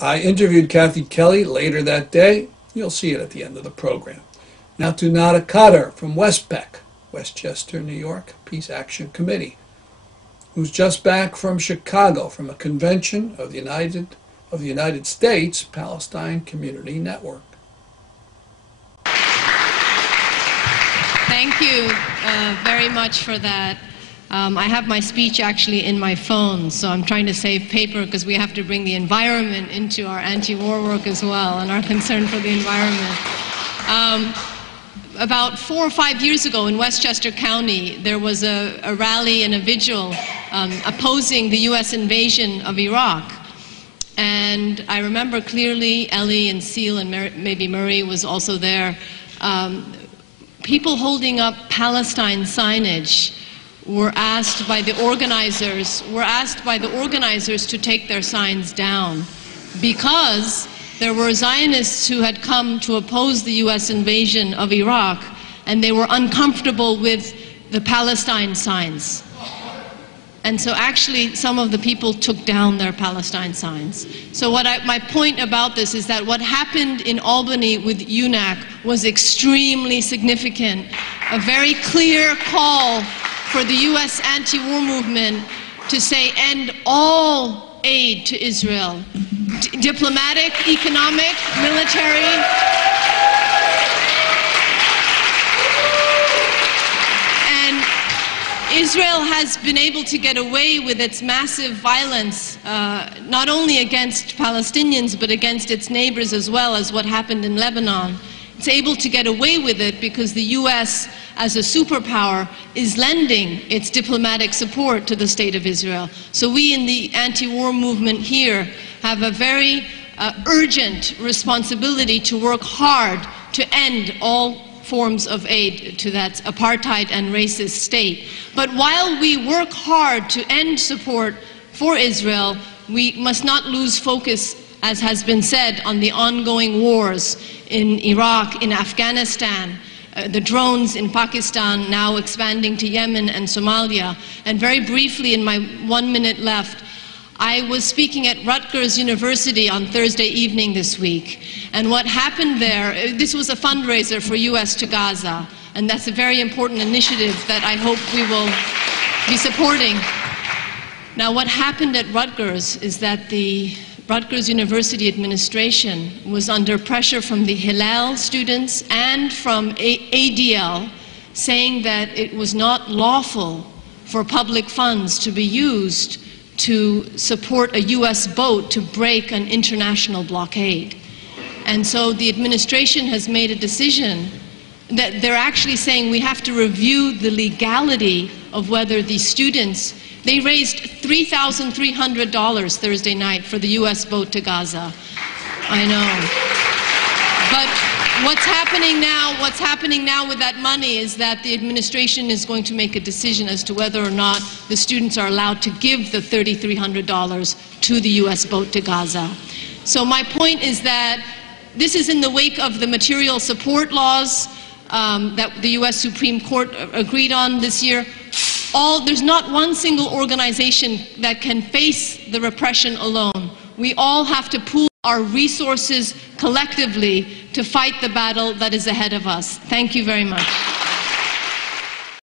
I interviewed Kathy Kelly later that day. You'll see it at the end of the program. Now to Nada Qatar from Westbeck, Westchester, New York, Peace Action Committee, who's just back from Chicago from a convention of the United States Palestine Community Network. Thank you very much for that. I have my speech actually in my phone, so I'm trying to save paper because we have to bring the environment into our anti-war work as well, and our concern for the environment. About 4 or 5 years ago in Westchester County, there was a rally and a vigil opposing the U.S. invasion of Iraq. And I remember clearly Ellie and Seal and maybe Murray was also there. People holding up Palestine signage were asked by the organizers to take their signs down because there were Zionists who had come to oppose the U.S. invasion of Iraq, and they were uncomfortable with the Palestine signs. And so actually some of the people took down their Palestine signs. So my point about this is that what happened in Albany with UNAC was extremely significant. A very clear call for the U.S. anti-war movement to say end all aid to Israel. Diplomatic, economic, military. And Israel has been able to get away with its massive violence, not only against Palestinians, but against its neighbors as well, as what happened in Lebanon. It's able to get away with it because the U.S., as a superpower, is lending its diplomatic support to the State of Israel. So we in the anti-war movement here have a very urgent responsibility to work hard to end all forms of aid to that apartheid and racist state. But while we work hard to end support for Israel, we must not lose focus, as has been said, on the ongoing wars in Iraq, in Afghanistan, the drones in Pakistan, now expanding to Yemen and Somalia. And very briefly, in my 1 minute left, I was speaking at Rutgers University on Thursday evening this week. And what happened there, this was a fundraiser for US to Gaza. And that's a very important initiative that I hope we will be supporting. Now, what happened at Rutgers is that the Rutgers University administration was under pressure from the Hillel students and from ADL, saying that it was not lawful for public funds to be used to support a US boat to break an international blockade. And so the administration has made a decision that they're actually saying we have to review the legality of whether these students. They raised $3,300 Thursday night for the US boat to Gaza. I know. But what's happening now with that money is that the administration is going to make a decision as to whether or not the students are allowed to give the $3,300 to the US boat to Gaza. So my point is that this is in the wake of the material support laws that the US Supreme Court agreed on this year. There's not one single organization that can face the repression alone. We all have to pool our resources collectively to fight the battle that is ahead of us. Thank you very much.